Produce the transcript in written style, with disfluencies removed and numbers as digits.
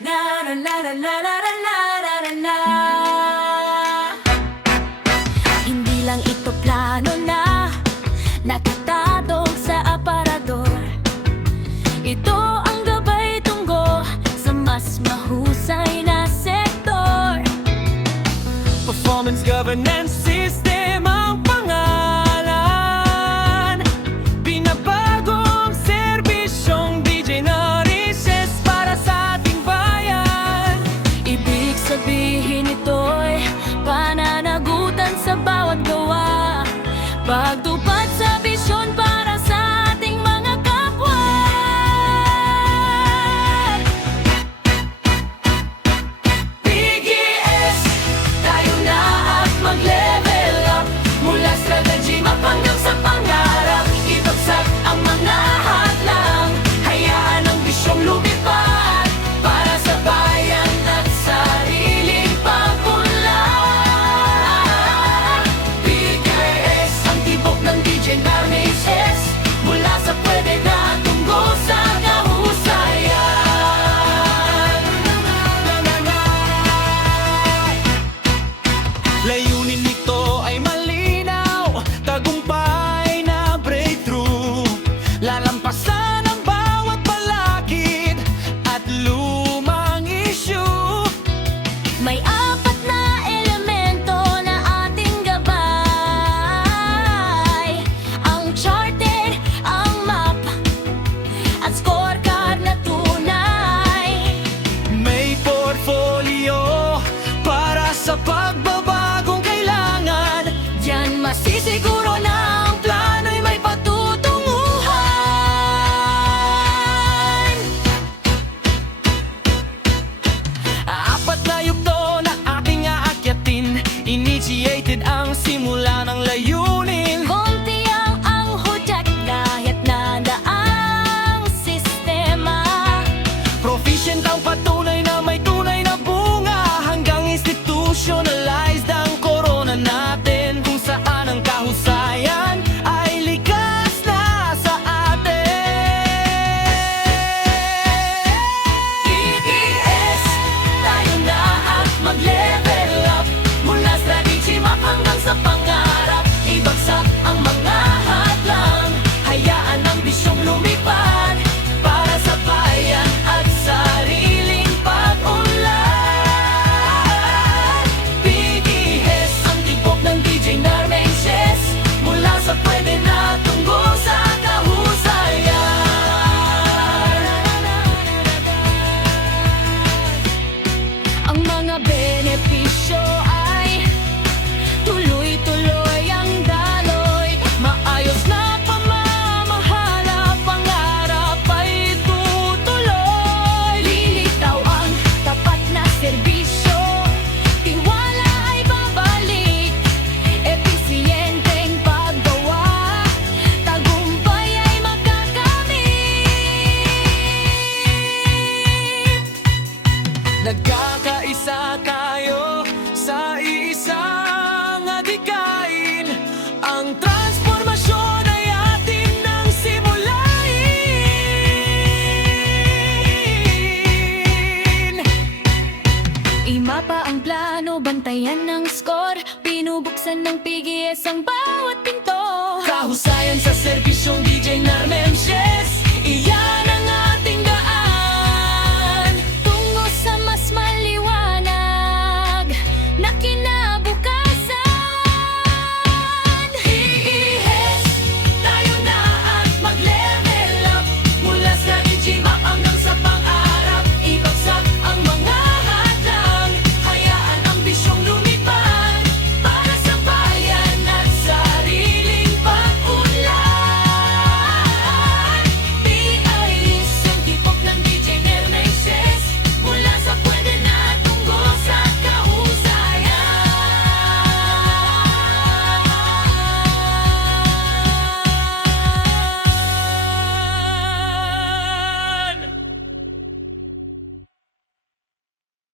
La la la la la la la la la la. Hindi lang ito plano na nakatatong sa aparador. Ito ang gabay tungo sa mas mahusay na sektor. Performance governance system ang pangalan. Pinabagong serbisyong DJ Nourishes para sa ating bayan. Ibig sabihin ito'y pananagutan sa bawat gawa, pagtupad sa bisyon para sa ating mga kapwa. PGS, tayo na at mag-level up. Mula strategy map hanggang sa pangarap, ibagsak ang mga hadlang. Hayaan ang bisyong lumipad para sa bayan at sariling pag-unlad. PGS, ang tibok ng DJ Nourishes, mula sa pwede na tunggo sa kahusayan. Layunin nito ay malinaw, tagumpay na breakthrough. Lalampasan ang bawat balakid at lumang issue. May apat na elemento na ating gabay: ang charted, ang map, at scorecard na tunay. May portfolio para sa pagbabagong kailangan. Diyan masisiguro na ang plano'y may patutunguhan. Apat na yugto na ating aakyatin. Initiated ang simula ng layunin. Konti ang hudyak, kahit nanda ang sistema. Proficient ang patunay na may tunay na bunga. Hanggang institutionalized ang korona natin, kung saan ang kahusayan ay likas na sa atin. PGS, tayo na at mag-level up. Mula strategy map hanggang sa pangarap, ibagsak ang mga hadlang. Hayaan ang bisyong lumipad para sa bayan at sariling pag-unlad. PGS, ang tibok ng DJ Nourishes, mula sa pwede na tunggo sa kahusayan. Ang mga benepisyo ay tuloy-tuloy ang daloy, maayos na pamamahala, pangarap ay tutuloy. Lilitaw ang tapat na serbisyo, tiwala ay babalik, episyenteng paggawa, tagumpay ay magkakamit. Nagkakaisa tayo sa isang adhikain. Ang transformasyon ay atin nang simulain. Imapa ang plano, bantayan ng score, pinubuksan ng PGS ang bawat pinto. Kahusayan sa serbisyong DJ Nourishes.